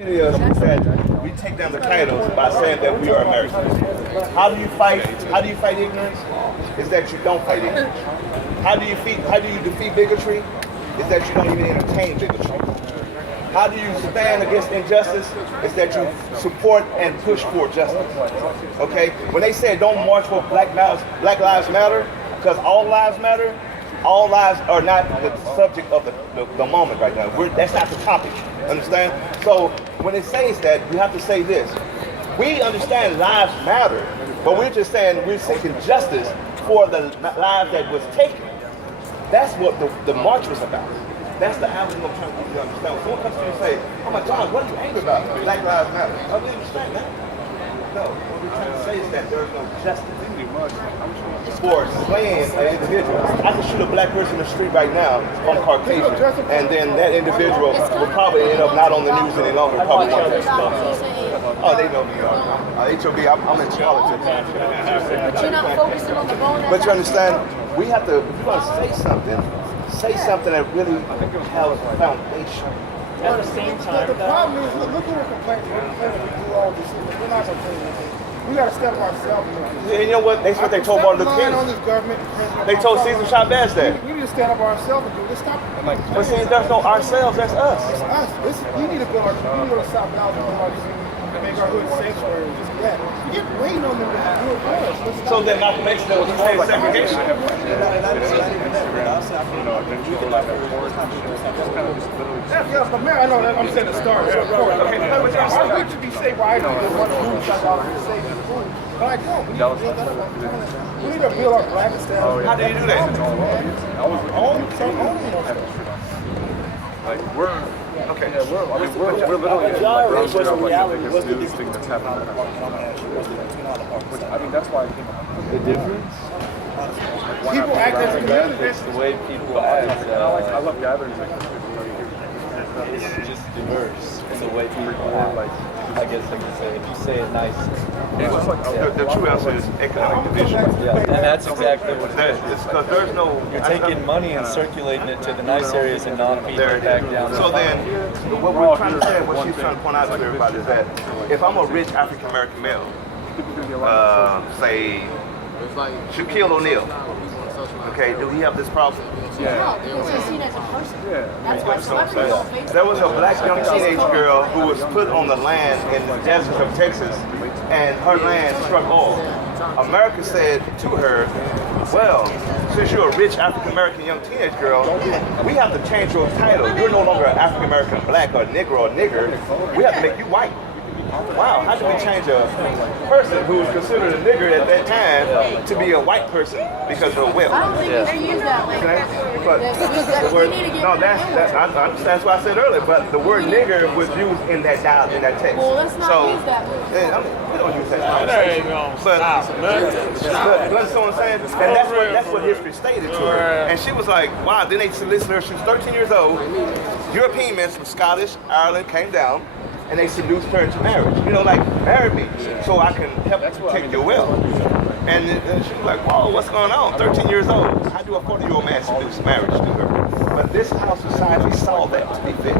That we take down the titles by saying that we are Americans. How do you fight ignorance? Is that you don't fight ignorance. How do you defeat bigotry? Is that you don't even entertain bigotry. How do you stand against injustice? Is that you support and push for justice. Okay? When they say don't march for Black Lives Matter, because all lives matter, all lives are not the subject of the moment right now. That's not the topic. Understand? So when it says that, you have to say this. We understand lives matter, but we're just saying we're seeking justice for the lives that was taken. That's what the march was about. That's the avenue I'm trying to get you to understand. When someone comes to you and say, oh my God, what are you angry about? Black Lives Matter. I really understand that. No, what we're trying to say is that there's no justice for slaying an individual. I can shoot a black person in the street right now on Caucasian, and then that individual will probably end up not on the news any longer. Probably one day. Oh, they know me. HOB, I'm in politics. But you're not focusing on the bone. But you understand, we have to, if you're going to say something that really has a foundation. At the same time, the problem is, look who we're complaining. We're complaining we do all this shit, but we're not going to do anything. We got to step ourselves. Yeah, you know what? That's what they told Martin Luther King. They told Cesar Chavez that. We need to stand up ourselves and do this. Stop. But see, there's no ourselves. That's us. It's us. We need to build our. We need to go to South Alabama and make our hood sanctuary. Just that. We get waiting on them to do it for us. So then Malcolm X said, "What you say, segregation." Yeah, but man, I know that I'm saying the start. Okay, I think to be safe, why I do this one to save the food. But I don't. We need to build our black establishment. How do you do that? Like we're okay. Yeah, we're literally in like ground zero of like the biggest news thing that's happening. I mean, that's why the difference. People act as a community. It's the way people act. I love gatherings like this. It's just diverse in the way people act. Like, I guess I can say, if you say it nice. It's just like the true answer is economic division. Yeah, and that's exactly what it is. Because there's no. You're taking money and circulating it to the nice areas and not feeding it back down. So then, what we're trying to say, what she's trying to point out to everybody is that if I'm a rich African American male, say Shaquille O'Neal, okay, do he have this problem? Yeah. He's seen as a person. That's why celebrities on Facebook. There was a black young teenage girl who was put on the land in the desert of Texas, and her land struck oil. America said to her, well, since you're a rich African American young teenage girl, we have to change your title. You're no longer an African American black or Negro or nigger. We have to make you white. Wow, how do we change a person who was considered a nigger at that time to be a white person because of wealth? I don't think they use that like that. But the word, no, I understand. That's what I said earlier. But the word nigger was used in that text. Well, let's not use that word. I mean, we don't use that. There you go. But that's what I'm saying. And that's what history stated to her. And she was like, wow. Then they solicited her. She was 13 years old. European men from Scottish, Ireland came down. And they seduced her into marriage. You know, like, marry me so I can help protect your wealth. And then she was like, whoa, what's going on? 13 years old. How do a 40-year-old man seduce marriage to her? But this is how society saw that to be fit.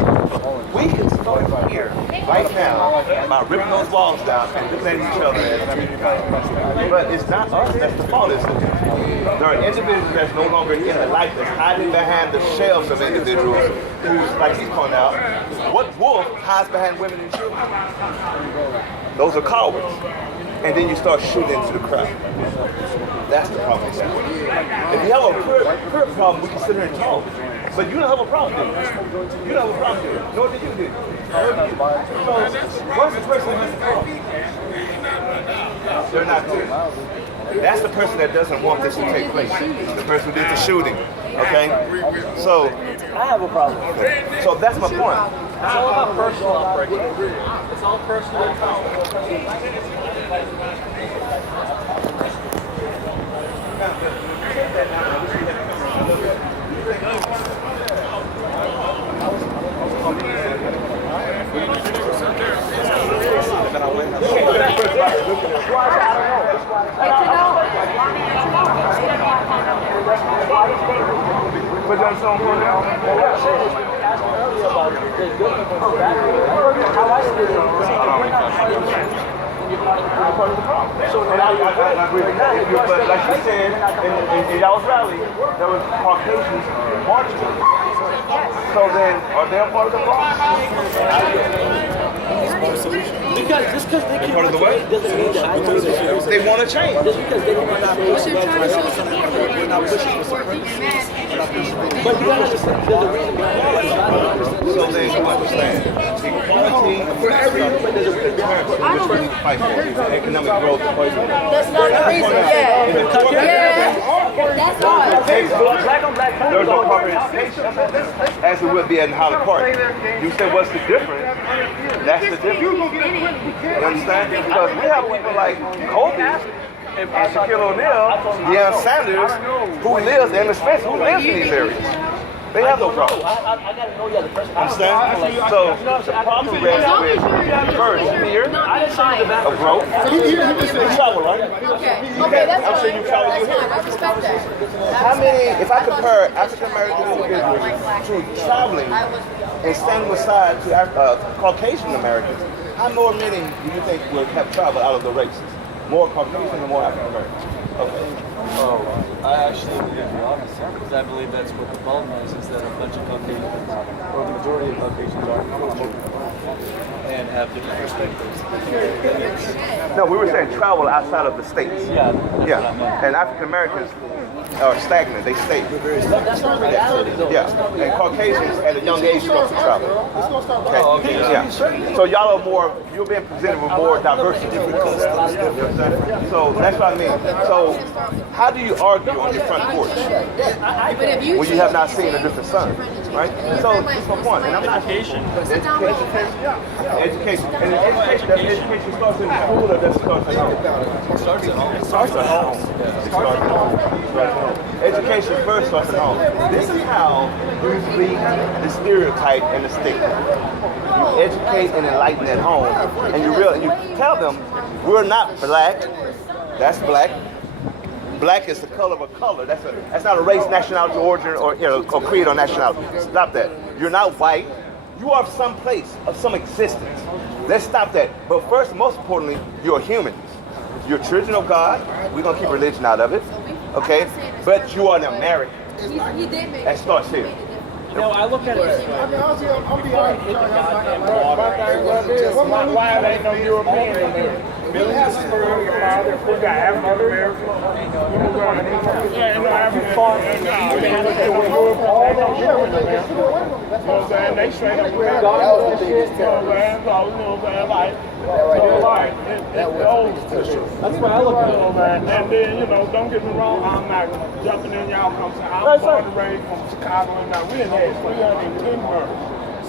We can start here, right now, by ripping those walls down and looking at each other. But it's not us that's the fault. There are individuals that's no longer in the light, that's hiding behind the shells of individuals who, like he's pointing out, what wolf hides behind women and children? Those are cowards. And then you start shooting into the crowd. That's the problem. If you have a prayer problem, we can sit here and talk. But you don't have a problem, do you? You don't have a problem, do you? Nor did you, do you? So, once the person has a problem, they're not good. That's the person that doesn't want this to take place. The person who did the shooting. Okay? So, I have a problem. So that's my point. It's all about personal upbringing. It's all personal. But you understand what I'm saying? How I part of the problem. And I agree with that. But like you said, in y'all's rally, there was Caucasians marching. So then, are they a part of the problem? Because just because they can Part of the way? doesn't mean that I know that. They want to change. Just because they can But you're trying to show support for it. But you gotta understand there's a reason behind it. So then you understand. Equality for everyone. There's a reason behind it. We're trying to fight for economic growth. that's not the reason. Yeah. That's hard. There's no participation as it would be at Holland Park. You said, what's the difference? That's the difference. You understand? Because we have people like Kobe and Shaquille O'Neal, Deion Sanders, who lives in the Spence, who lives in these areas. They have no problem. I gotta know the person. Understand? So the problem is with first fear of growth. You travel, right? Okay, that's I'm sure fine. you travel. That's fine. I respect that. How many, if I compare African American individuals to traveling and standing aside to Caucasian Americans, how many do you think will have traveled out of the races? More Caucasian or more African Americans? Okay. Oh, I actually would be honest, because I believe that's what the problem is that a bunch of Caucasians, or the majority of Caucasians are and have different perspectives. No, we were saying travel outside of the states. Yeah, Yeah. And African Americans are stagnant. They stay. That's not reality, though. Yeah. And Caucasians at a young age start to travel. Okay. Yeah. So y'all are more, you're being presented with more diversity. So that's what I mean. So how do you argue on your front porch when you have not seen a different sun? Right? So that's my point. And I'm not education. Education. And education, does education starts in school or does it start at home? It starts at home. It starts at home. It starts at home. Education first starts at home. This is how you beat the stereotype and the stigma. You educate and enlighten at home, and you tell them we're not black. That's black. Black is the color of a color. That's not a race, nationality, origin, or creed or nationality. Stop that. You're not white. You are of some place, of some existence. Let's stop that. But first, most importantly, you're humans. You're children of God. We're gonna keep religion out of it, okay? But you are an American. That starts here. You know, I look at it this way. I'll be honest. Why ain't no European in there? Billy has a father, we got African American. Yeah, and African farm. They straight up that's why I look at it, man. And then, don't get me wrong, I'm not jumping in y'all come say I'm born and raised from Chicago and now we done had 310 murders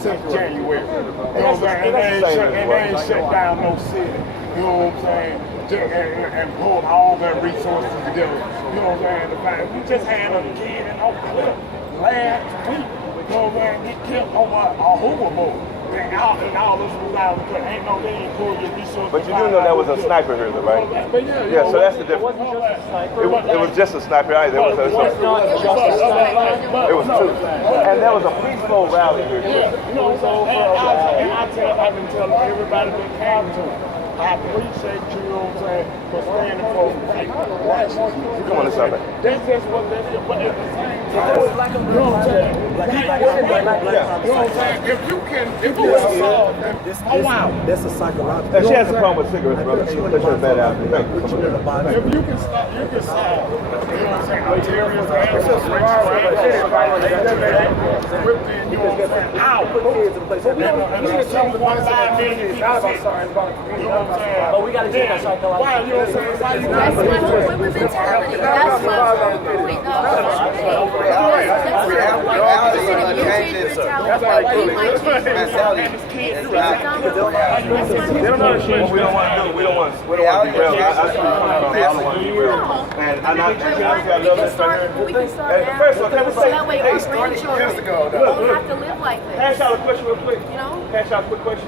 since January. And they ain't shut down no city. You know what I'm saying? And pull all their resources together. You know what I'm saying? We just had a kid in Oak Cliff last week. You know what I'm saying? Get killed over a hoverboard. And all this was out of the ain't no they ain't pull your resources. But you do know that was a sniper here, though, right? Yeah, so that's the difference. It was just a sniper. It was two. And there was a peaceful rally here. Yeah, I've been telling everybody that came to it. I appreciate you, know what I'm saying, for standing for rights. Come on, let's stop it. That's just what that is. But at the same time, you know what I'm saying? You know what I'm saying? If you can solve oh wow. That's a psychological. She has a problem with cigarettes, brother. She's a bad apple. Thank you. If you can solve, you know what I'm saying, materials and within, you know what I'm saying, hours. And there's some 1.5 million people. But we gotta get that psychological. Why, you know what I'm saying? Why you That's my whole women mentality. That's my whole point. We don't want to do it. We don't want to derail. And I love this right here. We can start now. First of all, can we So say, that way our grandchildren don't have to live like this. Cash out a question real quick. You know? Cash out a quick question.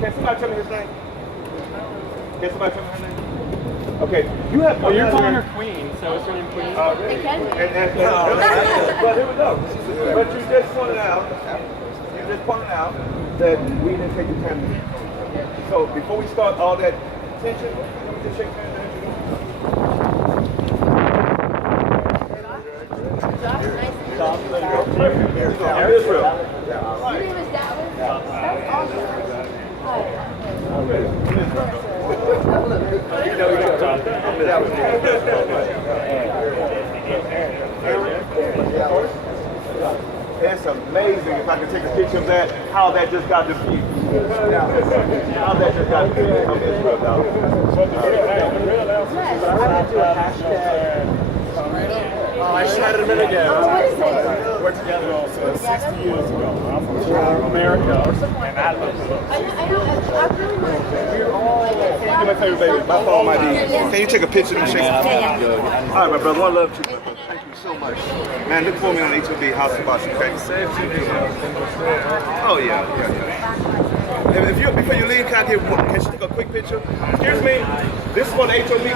Can somebody tell me his name? Can somebody tell me her name? Okay, you have. Well, you're calling her queen, so it's her name queen. It can be. But here we go. But you just pointed out. that we didn't take the time to. So before we start all that attention. Just shake hands and Israel. Your name is Dallas? It's amazing if I can take a picture of that, how that just got defeated. How that just got defeated from Israel, dog. I shot him in again. What is it? We're together also 60 years ago. I'm from America. And I love it. I really want to. Do me a favor, baby. My phone might be. Can you take a picture of me? Shake All right, my brother. I love you. Thank you so much. Man, look for me on HOB House of Boss, okay? Oh, yeah. If you, before you leave, can you take a quick picture? Excuse me. This is for the HOB.